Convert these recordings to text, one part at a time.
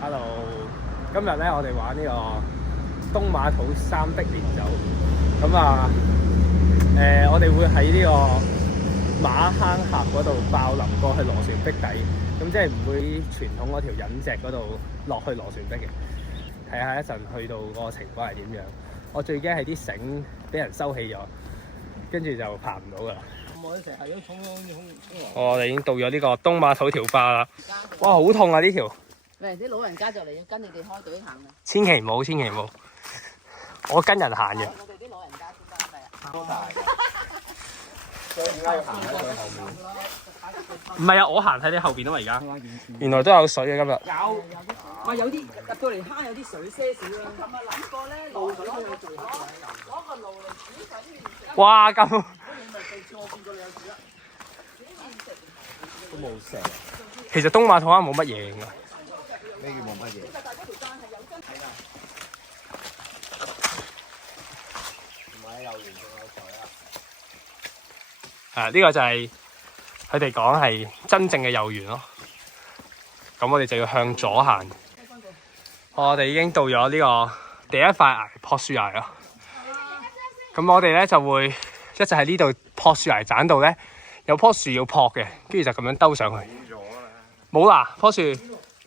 Hello，今日咧我哋玩呢個東馬土三的連走，咁啊我哋會喺呢個馬坑峽嗰度爆林過去螺旋壁底，咁即係唔會傳統嗰條引脊嗰度落去螺旋壁嘅。睇下一陣去到個情況係點樣。我最驚係啲繩俾人收起咗，跟住就爬唔到噶啦。我哋已經到咗呢個東馬土條壩啦。哇，好痛啊呢條！喂，啲老人家就嚟要跟你哋開隊行啦。千祈唔好，千祈唔好。我跟人行嘅。我哋啲老人家先得係啊。都大。所以點解要行喺佢後面？唔係啊，我行喺你後邊啊嘛而家。原來都有水嘅今日。有，咪有啲入到嚟坑有啲水些少啦。咁啊諗過咧，攞個爐嚟煮水。哇咁！都冇石。其實東馬土坑冇乜嘢㗎。咩叫冇乜嘢？唔係遊園仲有水啊！呢個就係佢哋講係真正嘅遊園咯。咁我哋就要向左行。我哋已經到咗呢個第一塊朴樹崖咯。咁我哋咧就會一直喺呢度朴樹崖棧度咧，有棵樹要撲嘅，跟住就咁樣兜上去。冇啦，棵樹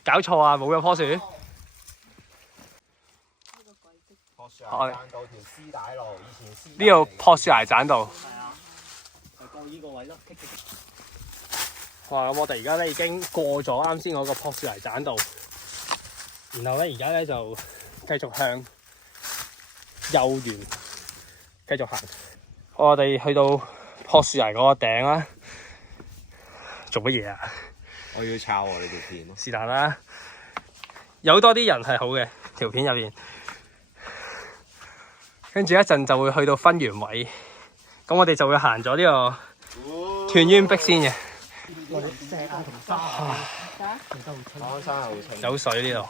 搞錯啊！冇咗棵樹。朴樹崖棧道條絲帶路，以前絲帶呢度朴樹崖棧道。就夠呢個位咯。哇！咁我哋而家咧已經過咗啱先嗰個朴樹崖棧道，然後咧而家咧就繼續向右沿繼續行。我哋去到朴樹崖嗰個頂啦，做乜嘢啊？我要抄喎，你條片。是但啦，有多啲人係好嘅條片入邊，跟住一陣就會去到分園位，咁我哋就會行咗呢個斷淵壁先嘅。我哋石啊同沙啊，講山好清。有水呢度，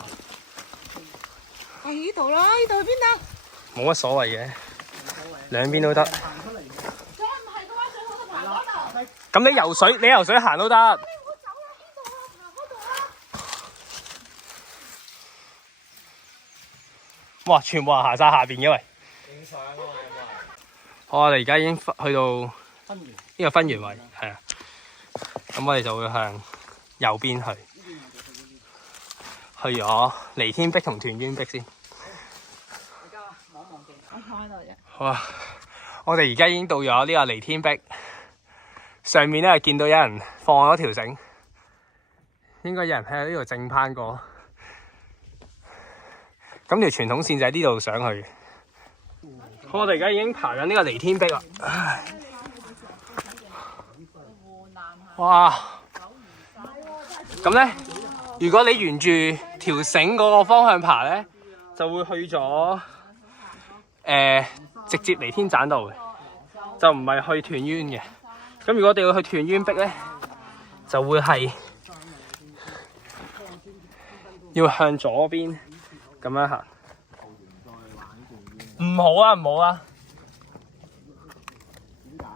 喺呢度啦，呢度去邊啊？冇乜所謂嘅，兩邊都得。再唔係嘅話，上嗰個爬嗰度。咁你游水行都得。哇！全部人行晒下邊嘅喂。影相啊嘛，我哋而家已經去到呢個分園位，係啊。咁我哋就會向右邊去咗離天壁同斷淵壁先。好啊！我哋而家已經到咗呢個離天壁，上面咧見到有人放咗條繩，應該有人喺呢度正攀過。咁條傳統線就喺呢度上去。好，我哋而家已經爬緊呢個離天壁啦。哇！咁咧，如果你沿住條繩嗰個方向爬咧，就會去咗直接離天棧道嘅，就唔係去斷淵嘅。咁如果我哋要去斷淵壁咧，就會係要向左邊咁樣行。唔好啊，唔好啊！點解嘅？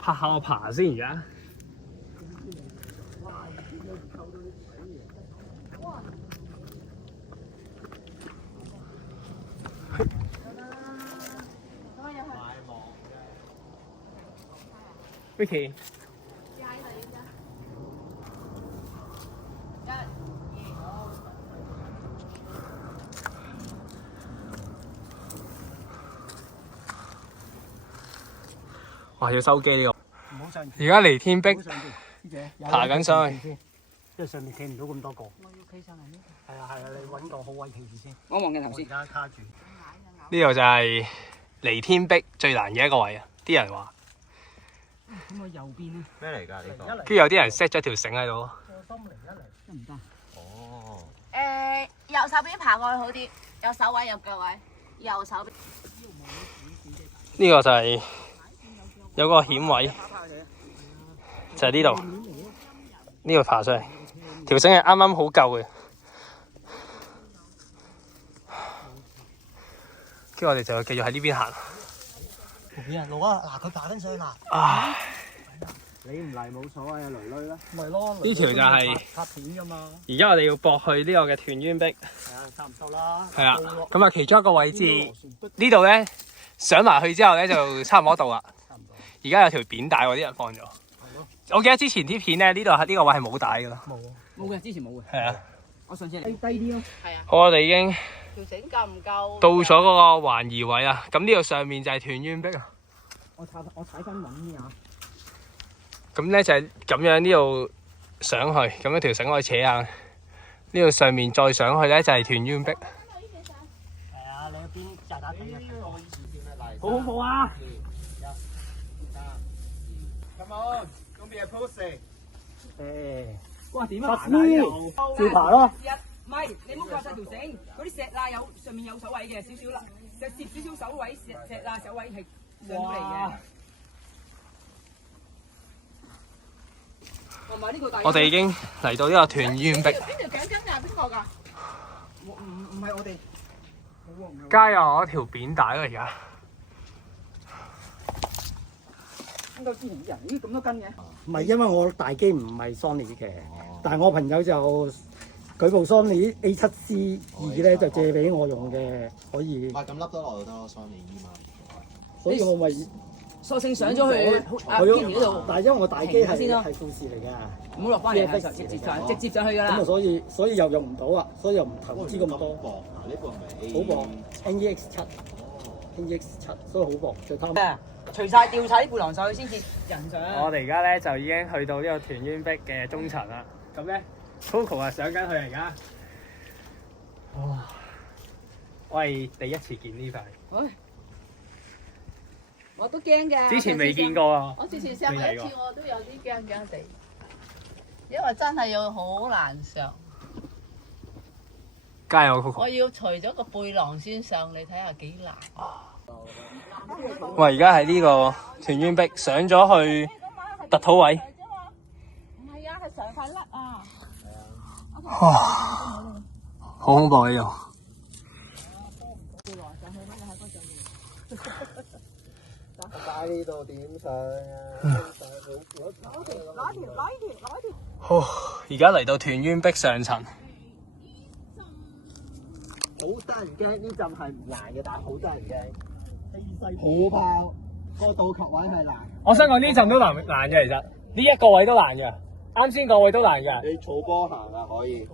拍下我爬先而家。Vicky。哇！要收機呢個。而家離天壁爬緊上去。因為上面企唔到咁多個。我要企上嚟呢？係啊係啊，你揾個好位企住先。我望鏡頭先。而家卡住。呢度就係離天壁最難嘅一個位啊！啲人話。咁我右邊咧？咩嚟㗎呢個？跟住有啲人 set 咗條繩喺度。心嚟一嚟得唔得？哦。右手邊爬過去好啲，有手位有腳位，右手邊。呢個就係有個險位，就係呢度。呢度爬上嚟，條繩係啱啱好夠嘅。跟住我哋就繼續喺呢邊行。冇人路啊！嗱，佢爬緊上去嗱。唉，你唔嚟冇所謂啊，女女啦。咪咯，呢條就係拍片㗎嘛。而家我哋要駁去呢個嘅屯淵壁，係啊，差唔多啦。係啊。咁啊，其中一個位置呢度咧，上埋去之後咧就差唔多到啦。差唔多。而家有條扁帶喎，啲人放咗。我記得之前啲片咧，呢個位係冇帶㗎啦。冇嘅，之前冇嘅。係啊。我上次嚟低啲咯。係啊。好，我哋已經條繩夠唔夠？到咗嗰個環兒位啊。咁呢度上面就係屯淵壁啊。我踩緊穩啲啊！咁咧就係咁樣呢度上去，咁樣條繩可以扯下。呢度上面再上去咧就係屯淵壁。係啊，你嗰邊炸打地啊！好恐怖啊！Come on, don't be a pussy。誒，哇，點啊？照爬咯。唔係，你唔好夾晒條繩，嗰啲石罅有上面有手位嘅，少少啦，就攝少少手位，石罅手位係上到嚟嘅。同埋呢個大。我哋已經嚟到呢個屯淵壁。邊條頸巾㗎？邊個㗎？唔係我哋。加油！我條扁帶啊，而家。應該之前啲人咦咁多斤嘅？唔係因為我大機唔係 Sony 嘅，但係我朋友就佢部 Sony A7C2咧就借俾我用嘅，可以。咁笠得落就得咯，Sony 嘛。所以我咪索性上咗去阿 Kenny 呢度，但係因為我大機係先咯係富士嚟㗎，唔好落翻嚟，直接上去㗎啦咁啊。所以又用唔到啊，所以又唔投資咁多。薄啊！呢個係咪好薄 NEX7，所以好薄，最貪。除晒掉晒啲背囊上去先至人上。我哋而家咧就已經去到呢個屯淵壁嘅中層啦。咁咧 Coco 啊上緊去而家。哇！我係第一次見呢塊。我都驚嘅。之前未見過啊。我之前上過一次，我都有啲驚驚地，因為真係有好難上。加油 Coco！我要除咗個背囊先上，你睇下幾難。我而家喺呢個屯淵壁上咗去凸土位。唔係啊，係上塊甩啊！哇！好恐怖呢度。喺呢度點上啊？好，而家嚟到屯淵壁上層。好得人驚，呢陣係唔難嘅，但係好得人驚。好爆，個倒球位係難。我想講呢陣都難嘅，其實呢一個位都難嘅，啱先個位都難嘅。你草波行啊，可以。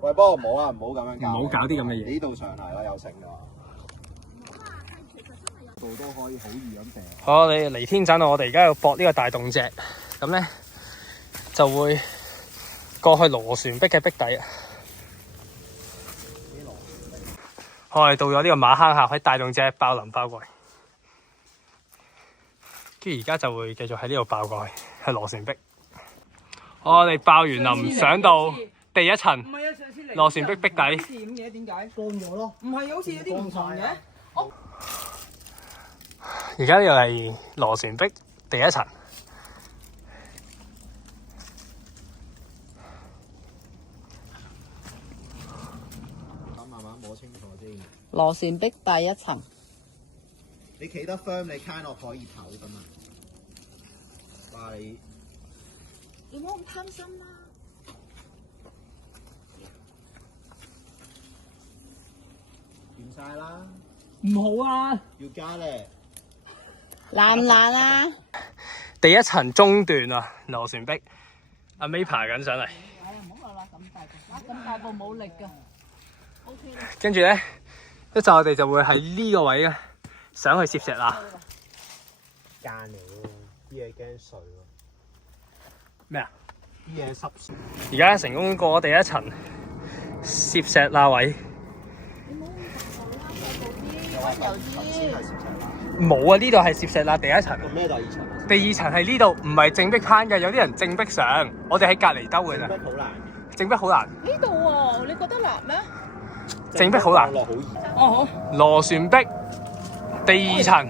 喂，不過唔好啊，唔好咁樣搞。唔好搞啲咁嘅嘢。呢度上嚟啦，有繩㗎。度都可以好易咁射。好，你離天斬到我哋而家要駁呢個大洞脊，咁咧就會過去螺旋壁嘅壁底。我哋到咗呢個馬坑峽喺大洞脊爆林爆過嚟，跟住而家就會繼續喺呢度爆過去，係螺旋壁。我哋爆完林上到第一層唔係啊，上次嚟螺旋壁壁底。咁嘅點解？乾咗咯。唔係，好似有啲唔同嘅。而家呢度係螺旋壁第一層。咁慢慢摸清楚先。螺旋壁第一層。你企得 firm，你 kind of 可以唞㗎嘛。係。你唔好咁貪心啦。掂晒啦。唔好啊！要加咧。難唔難啊？第一層中段啊，螺旋壁，阿 May 爬緊上嚟，哎呀，唔好落啦，咁大步，咁大步冇力㗎。OK 啦。跟住咧一陣我哋就會喺呢個位咧上去攝石啦。間嚟喎，啲嘢驚碎喎。咩啊？啲嘢濕碎。而家成功過咗第一層攝石罅位。溫柔啲。冇啊！呢度係攝石罅第一層。咩第二層？第二層係呢度，唔係正壁攀嘅，有啲人正壁上，我哋喺隔離兜嘅咋。好難。正壁好難，呢度喎，你覺得難咩？正壁好難。落好易。哦好。螺旋壁第二層，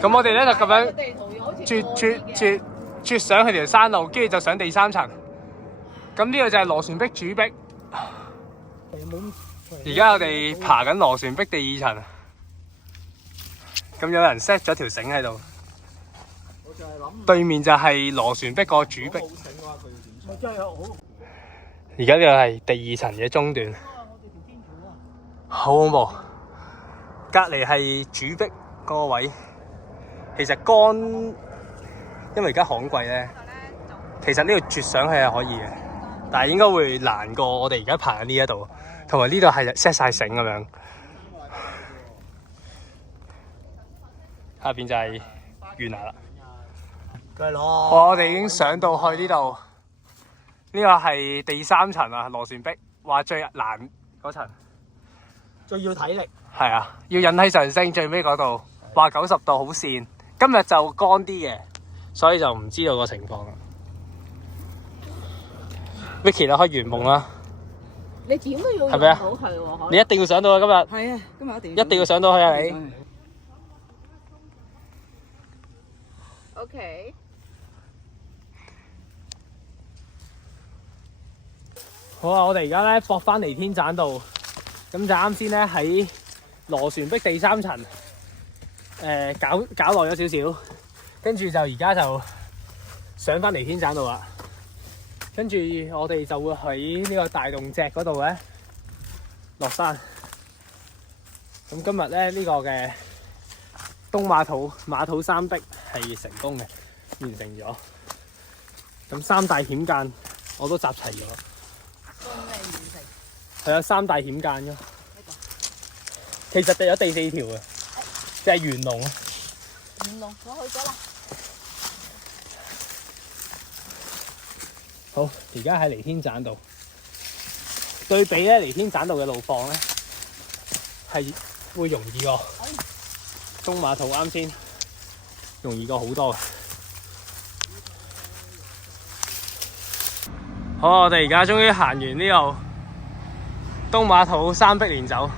咁我哋咧就咁樣啜上去條山路，跟住就上第三層。咁呢個就係螺旋壁主壁。而家我哋爬緊螺旋壁第二層。咁有人 set 咗條繩喺度。對面就係螺旋壁個主壁。我真係好。而家呢個係第2層嘅中段，好恐怖。隔離係主壁嗰個位，其實乾，因為而家旱季咧，其實呢度絕上去係可以嘅，但係應該會難過我哋而家爬緊呢一度，同埋呢度係 set 晒繩咁樣。下邊就係懸崖啦。我哋已經上到去呢度，呢個係第3層啊，螺旋壁，話最難嗰層，最要體力。係啊，要引體上升最尾嗰度，話90度好跣。今日就乾啲嘅，所以就唔知道個情況啦。Vicky 你可以圓夢啦，你點都要係咪啊？到去喎，你一定要上到去今日，係啊，今日一定要上到去啊你。OK。好啊，我哋而家咧駁翻嚟天棧道，咁就啱先咧喺螺旋壁第3層，搞耐咗少少，跟住就而家就上翻嚟天棧道啦。跟住我哋就會喺呢個大洞脊嗰度咧落山。咁今日咧呢個嘅東馬土3壁係成功嘅，完成咗。咁3大險間我都集齊咗。係有3大險間㗎，其實就有第4條嘅，就係元龍啊。元龍，我去咗啦。好，而家喺離天棧道，對比咧離天棧道嘅路況咧，係會容易過東馬土啱先，容易過好多嘅。好，我哋而家終於行完呢度東馬土3壁連走。